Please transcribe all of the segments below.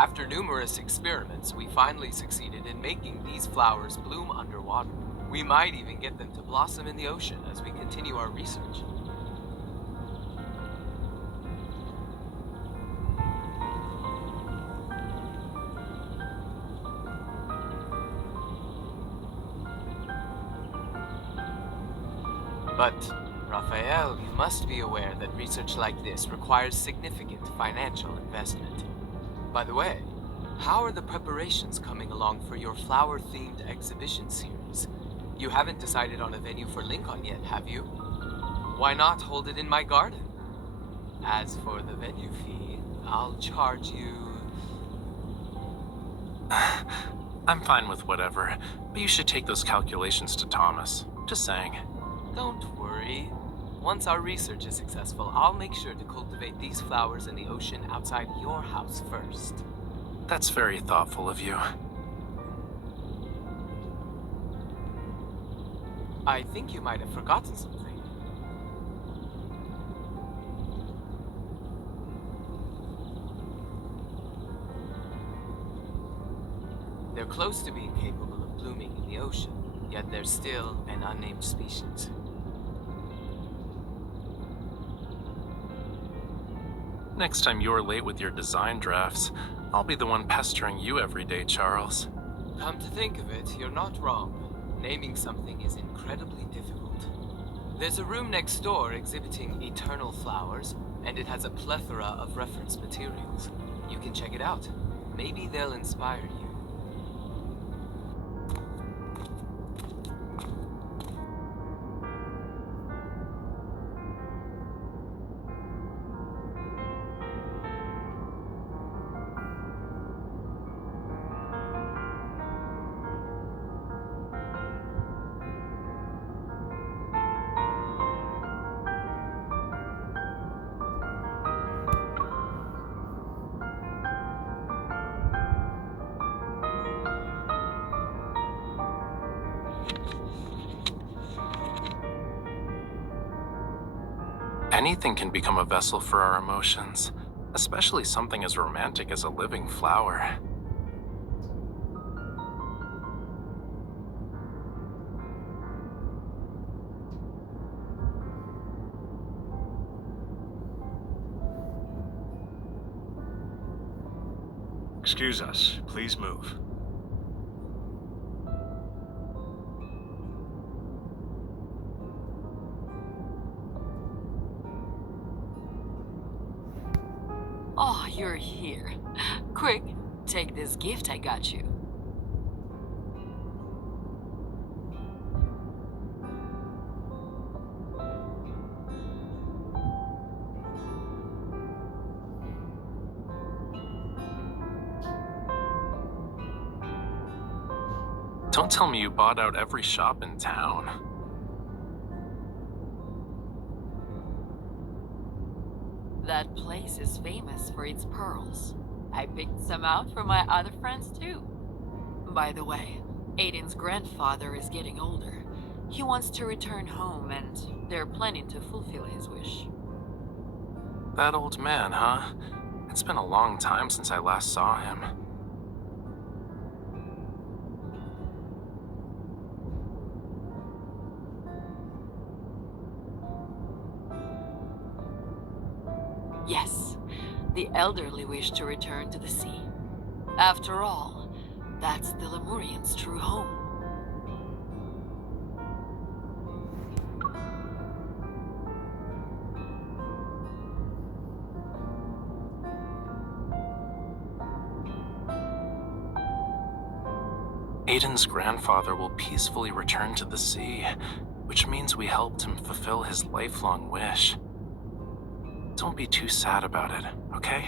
After numerous experiments, we finally succeeded in making these flowers bloom underwater. We might even get them to blossom in the ocean as we continue our research. But, Raphael, you must be aware that research like this requires significant financial investment. By the way, how are the preparations coming along for your flower-themed exhibition series? You haven't decided on a venue for Lincoln yet, have you? Why not hold it in my garden? As for the venue fee, I'll charge you... I'm fine with whatever, but you should take those calculations to Thomas. Just saying. Don't worry. Once our research is successful, I'll make sure to cultivate these flowers in the ocean outside your house first. That's very thoughtful of you. I think you might have forgotten something. They're close to being capable of blooming in the ocean, yet they're still an unnamed species. Next time you're late with your design drafts, I'll be the one pestering you every day, Charles. Come to think of it, you're not wrong. Naming something is incredibly difficult. There's a room next door exhibiting eternal flowers, and it has a plethora of reference materials. You can check it out. Maybe they'll inspire you. Anything can become a vessel for our emotions, especially something as romantic as a living flower. Excuse us. Please move. Oh, you're here. Quick, take this gift I got you. Don't tell me you bought out every shop in town. That place is famous for its pearls. I picked some out for my other friends too. By the way, Aiden's grandfather is getting older. He wants to return home and they're planning to fulfill his wish. That old man, huh? It's been a long time since I last saw him. Yes, the elderly wish to return to the sea. After all, that's the Lemurians' true home. Aiden's grandfather will peacefully return to the sea, which means we helped him fulfill his lifelong wish. Don't be too sad about it, okay?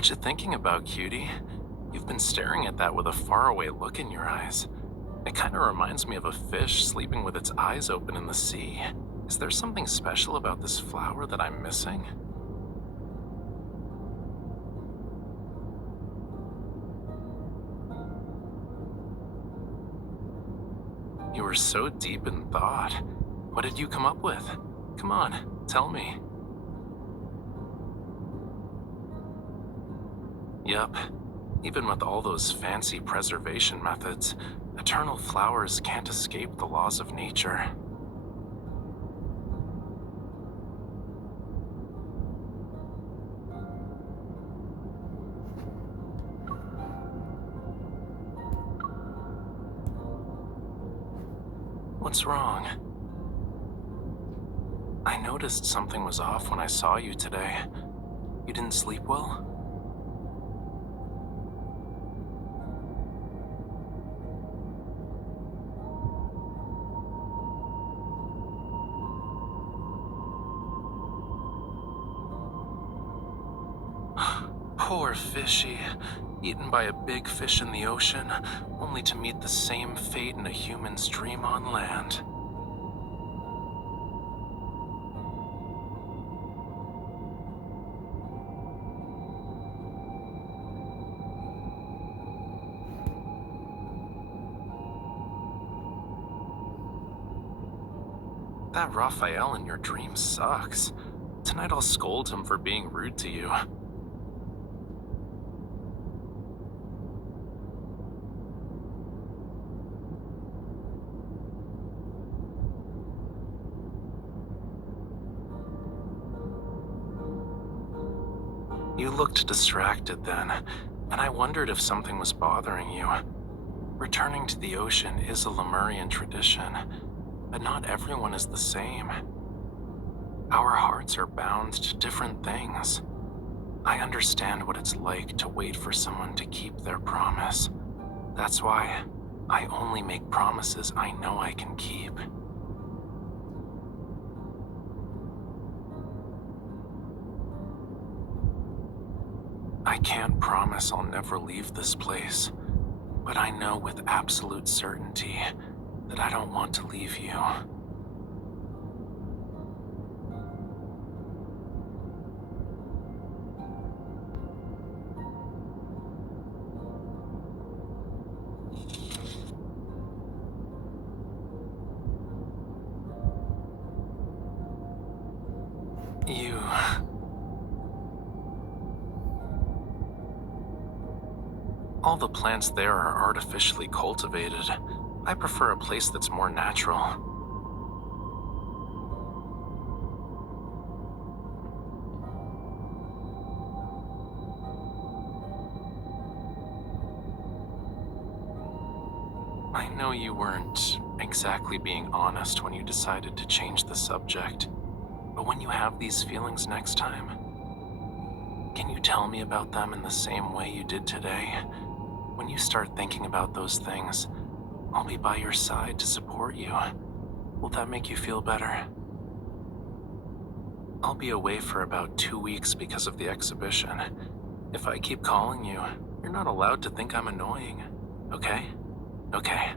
What you thinking about, cutie? You've been staring at that with a faraway look in your eyes. It kind of reminds me of a fish sleeping with its eyes open in the sea. Is there something special about this flower that I'm missing? You were so deep in thought. What did you come up with? Come on, tell me. Yup. Even with all those fancy preservation methods, eternal flowers can't escape the laws of nature. What's wrong? I noticed something was off when I saw you today. You didn't sleep well? Poor Fishie, eaten by a big fish in the ocean, only to meet the same fate in a human's dream on land. That Rafayel in your dream sucks. Tonight I'll scold him for being rude to you. You looked distracted then, and I wondered if something was bothering you. Returning to the ocean is a Lemurian tradition, but not everyone is the same. Our hearts are bound to different things. I understand what it's like to wait for someone to keep their promise. That's why I only make promises I know I can keep. I can't promise I'll never leave this place, but I know with absolute certainty that I don't want to leave you. All the plants there are artificially cultivated. I prefer a place that's more natural. I know you weren't exactly being honest when you decided to change the subject, but when you have these feelings next time, can you tell me about them in the same way you did today? When you start thinking about those things, I'll be by your side to support you. Will that make you feel better? I'll be away for about 2 weeks because of the exhibition. If I keep calling you, you're not allowed to think I'm annoying, okay? Okay.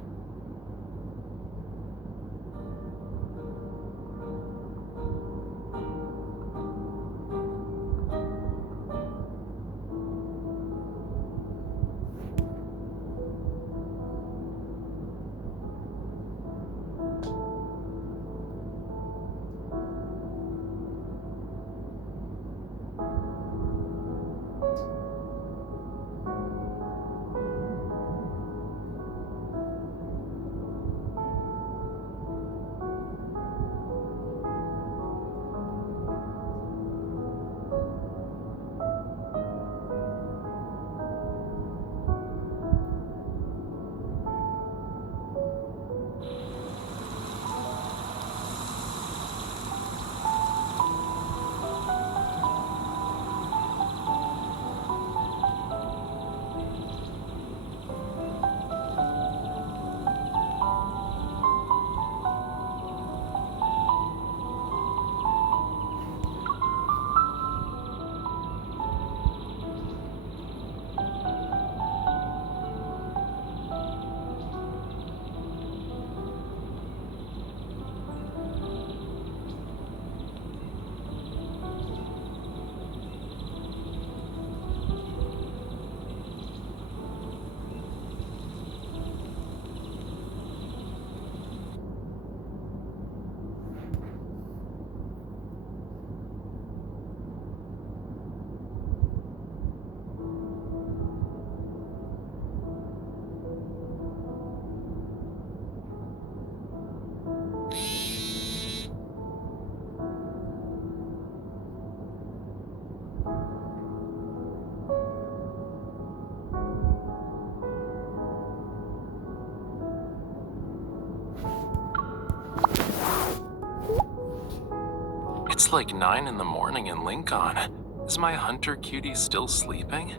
like 9 in the morning in Lincoln. Is my hunter cutie still sleeping?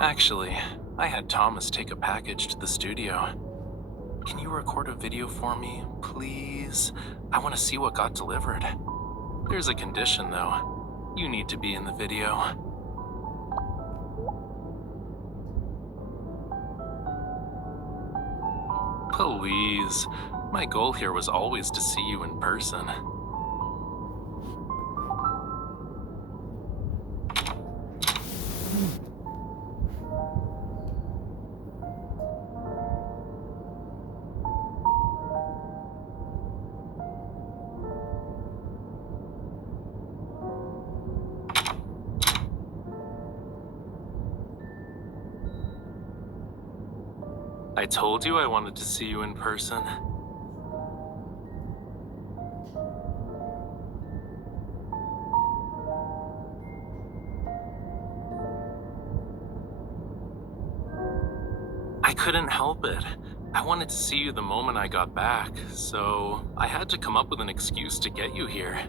Actually, I had Thomas take a package to the studio. Can you record a video for me, please? I want to see what got delivered. There's a condition, though. You need to be in the video. Please. My goal here was always to see you in person. I told you I wanted to see you in person. I couldn't help it. I wanted to see you the moment I got back, so I had to come up with an excuse to get you here.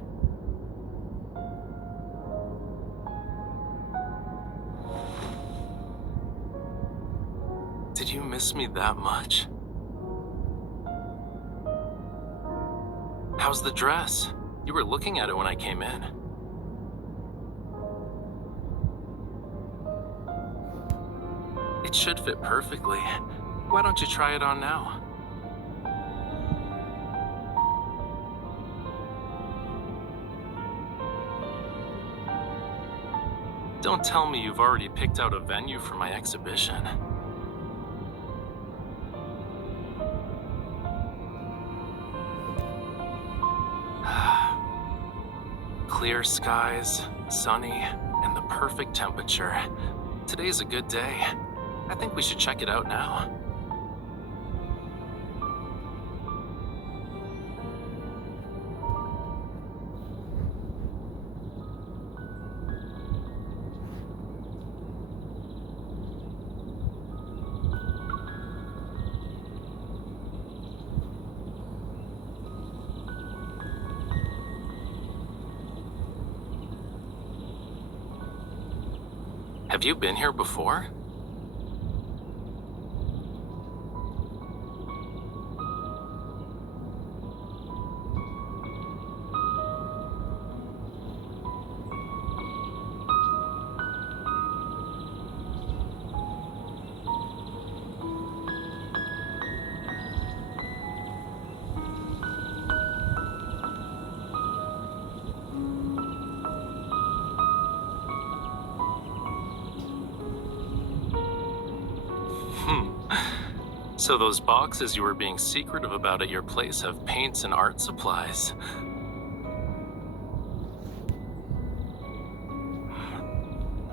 Did you miss me that much? How's the dress? You were looking at it when I came in. It should fit perfectly. Why don't you try it on now? Don't tell me you've already picked out a venue for my exhibition. Clear skies, sunny, and the perfect temperature. Today's a good day. I think we should check it out now. Have you been here before? So those boxes you were being secretive about at your place have paints and art supplies.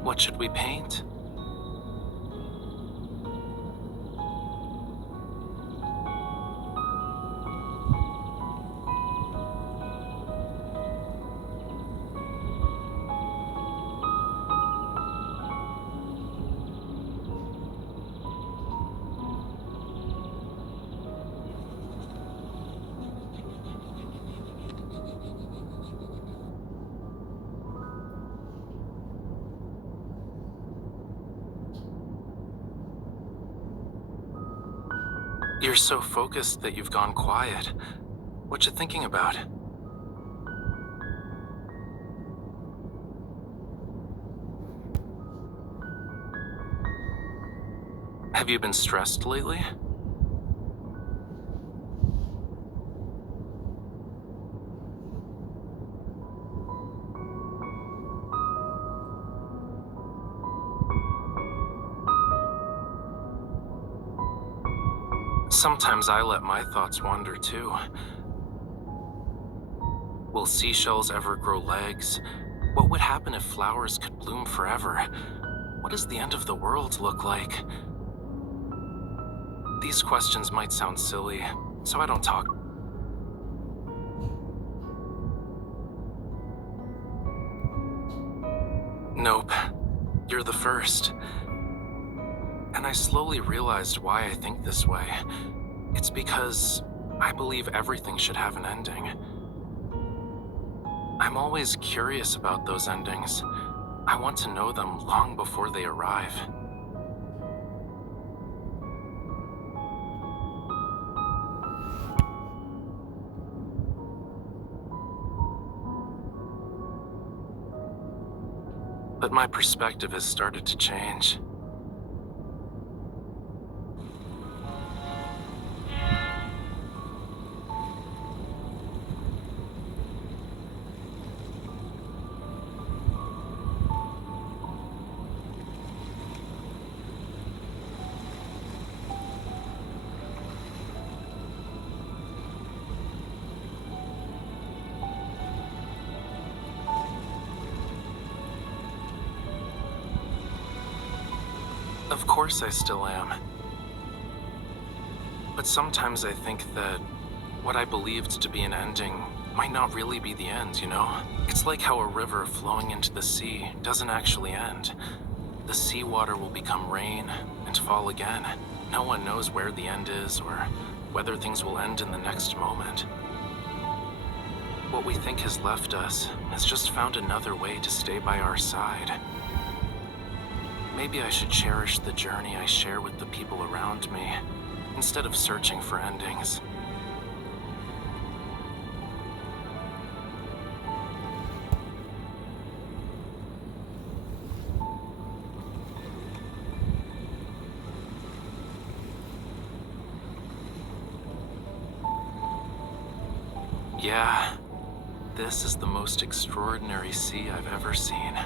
What should we paint? You're so focused that you've gone quiet. What you thinking about? Have you been stressed lately? Sometimes I let my thoughts wander too. Will seashells ever grow legs? What would happen if flowers could bloom forever? What does the end of the world look like? These questions might sound silly, so I don't talk. Nope, you're the first. And I slowly realized why I think this way. It's because I believe everything should have an ending. I'm always curious about those endings. I want to know them long before they arrive. But my perspective has started to change. Of course I still am. But sometimes I think that what I believed to be an ending might not really be the end, you know? It's like how a river flowing into the sea doesn't actually end. The seawater will become rain and fall again. No one knows where the end is or whether things will end in the next moment. What we think has left us has just found another way to stay by our side. Maybe I should cherish the journey I share with the people around me, instead of searching for endings. Yeah, this is the most extraordinary sea I've ever seen.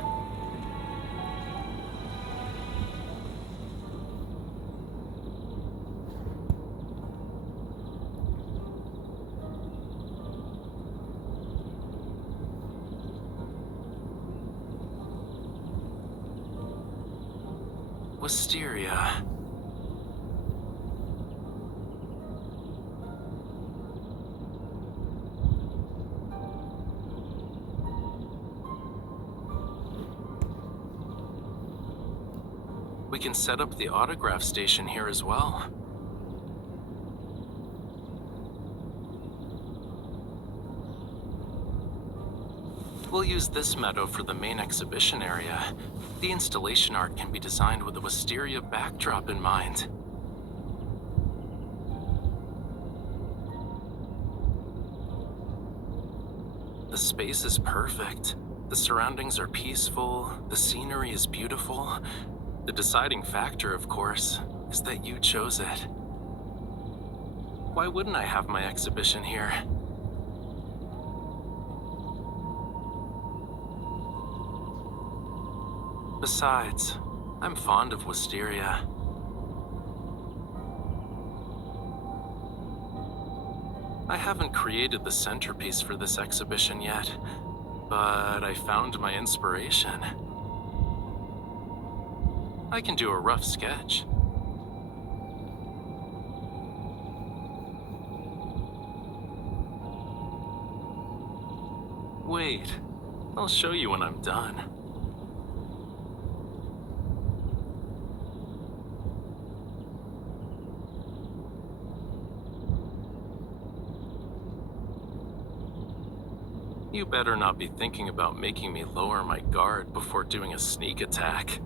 Wisteria. We can set up the autograph station here as well. We'll use this meadow for the main exhibition area. The installation art can be designed with a Wisteria backdrop in mind. The space is perfect. The surroundings are peaceful. The scenery is beautiful. The deciding factor, of course, is that you chose it. Why wouldn't I have my exhibition here? Besides, I'm fond of Wisteria. I haven't created the centerpiece for this exhibition yet, but I found my inspiration. I can do a rough sketch. Wait, I'll show you when I'm done. You better not be thinking about making me lower my guard before doing a sneak attack.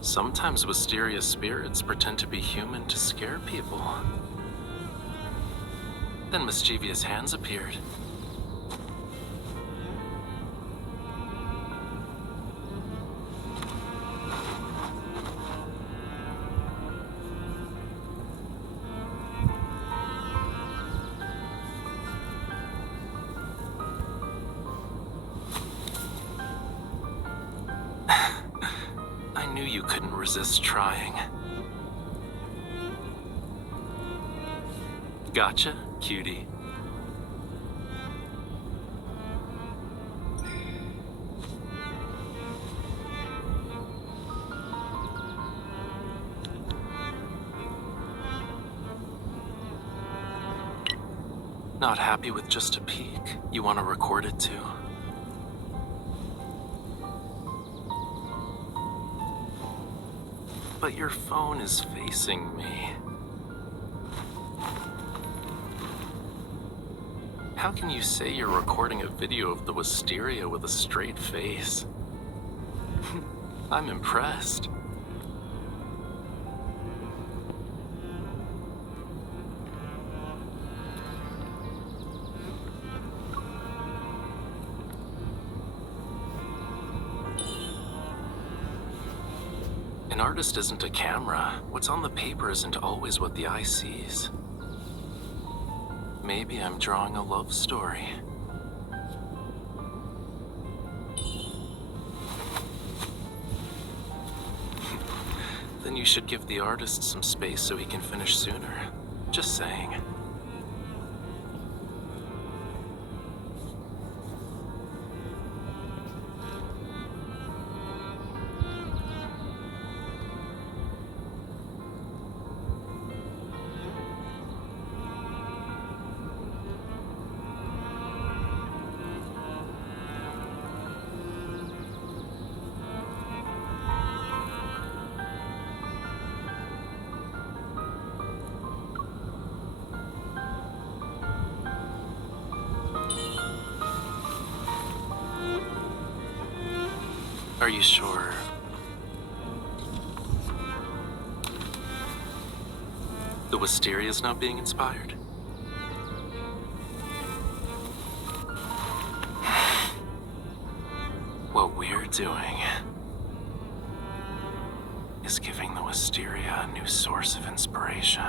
Sometimes Wisteria spirits pretend to be human to scare people. Then mischievous hands appeared. you couldn't resist trying. Gotcha, cutie. Not happy with just a peek? You want to record it too? But your phone is facing me. How can you say you're recording a video of the Wisteria with a straight face? I'm impressed. An artist isn't a camera. What's on the paper isn't always what the eye sees. Maybe I'm drawing a love story. Then you should give the artist some space so he can finish sooner. Just saying. Are you sure? The Wisteria is not being inspired? What we're doing is giving the Wisteria a new source of inspiration.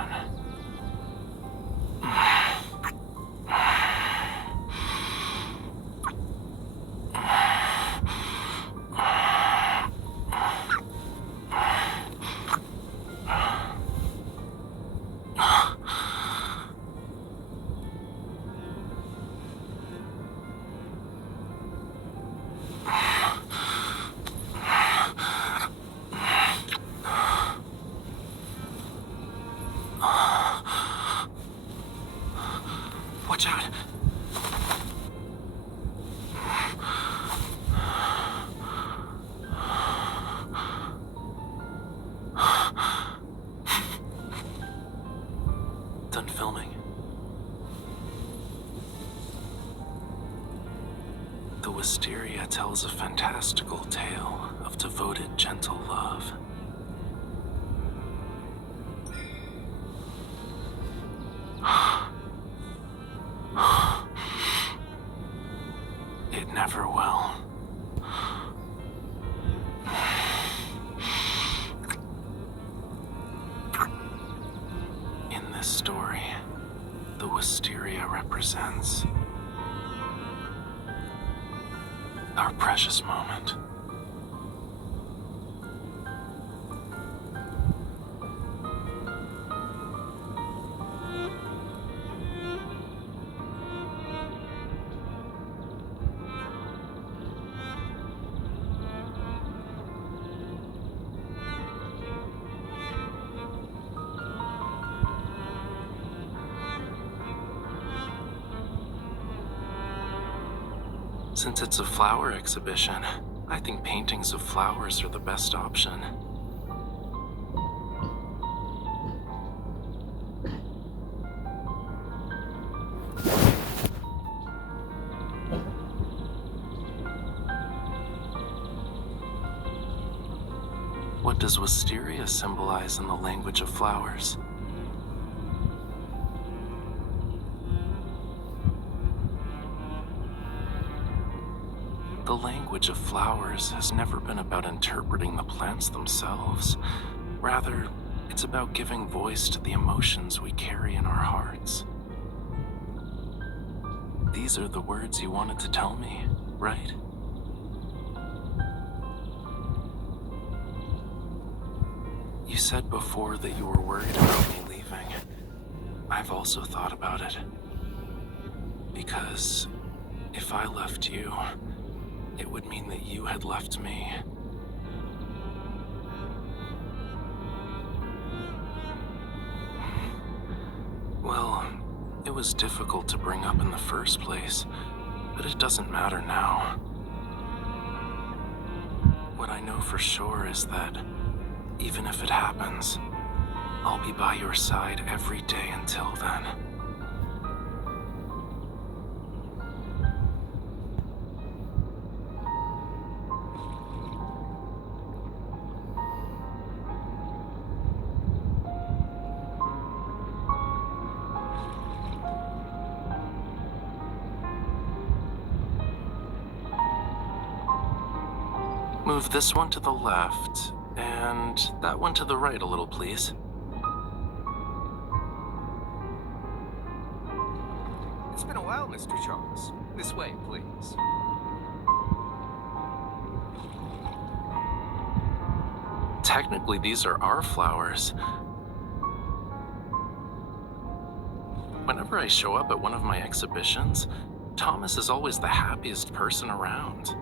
Watch out. Done filming. The Wisteria tells a fantastical tale of devoted, gentle love. It never will. In this story, the Wisteria represents our precious moment. Since it's a flower exhibition, I think paintings of flowers are the best option. What does Wisteria symbolize in the language of flowers? The language of flowers has never been about interpreting the plants themselves. Rather, it's about giving voice to the emotions we carry in our hearts. These are the words you wanted to tell me, right? said before that you were worried about me leaving. I've also thought about it. Because if I left you, it would mean that you had left me. Well, it was difficult to bring up in the first place, but it doesn't matter now. What I know for sure is that, even if it happens, I'll be by your side every day until then. Move this one to the left, and that one to the right a little, please. It's been a while, Mr. Charles. This way, please. Technically, these are our flowers. Whenever I show up at one of my exhibitions, Thomas is always the happiest person around.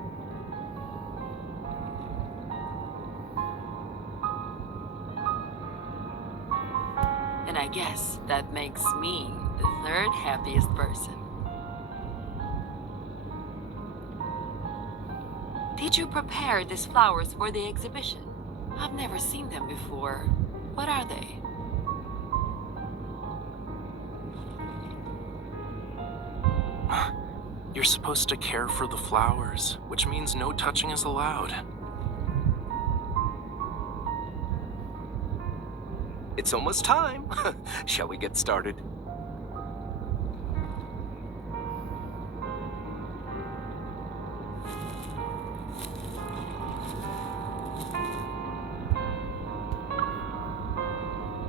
And I guess that makes me the third happiest person. Did you prepare these flowers for the exhibition? I've never seen them before. What are they? You're supposed to care for the flowers, which means no touching is allowed. It's almost time. Shall we get started?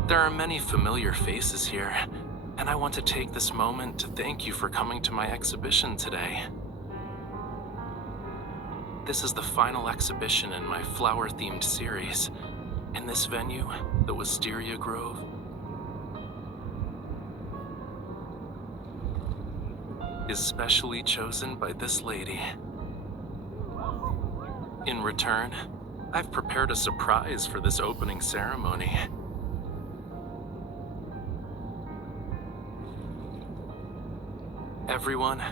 There are many familiar faces here, and I want to take this moment to thank you for coming to my exhibition today. This is the final exhibition in my flower-themed series, and this venue, the Wisteria Grove, is specially chosen by this lady. In return, I've prepared a surprise for this opening ceremony. Everyone,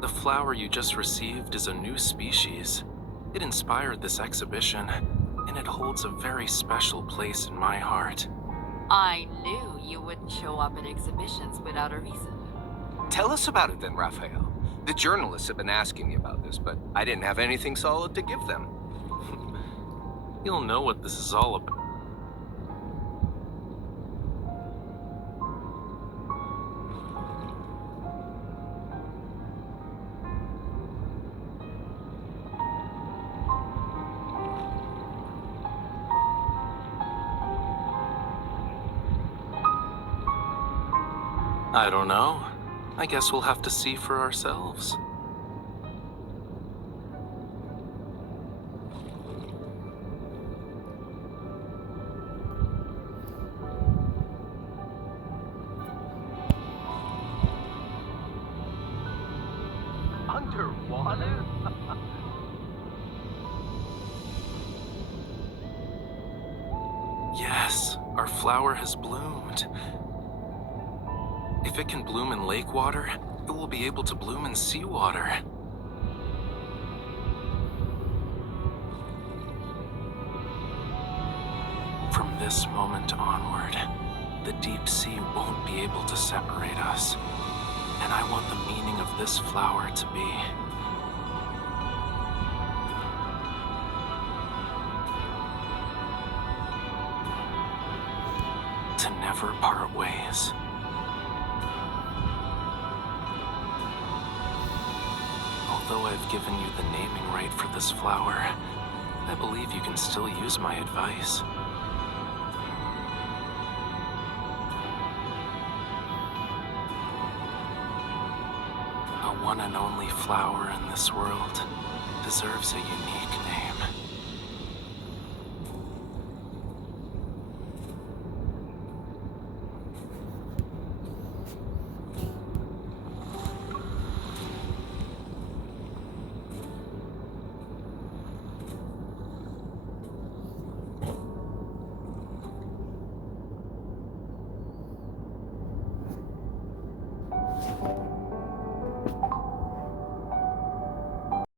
the flower you just received is a new species. It inspired this exhibition, and it holds a very special place in my heart. I knew you wouldn't show up at exhibitions without a reason. Tell us about it then, Raphael. The journalists have been asking me about this, but I didn't have anything solid to give them. You'll know what this is all about. I don't know. I guess we'll have to see for ourselves. Underwater? Yes, our flower has bloomed. If it can bloom in lake water, it will be able to bloom in seawater. From this moment onward, the deep sea won't be able to separate us. And I want the meaning of this flower to be to never part ways. Although I've given you the naming right for this flower, I believe you can still use my advice. A one and only flower in this world deserves a unique name.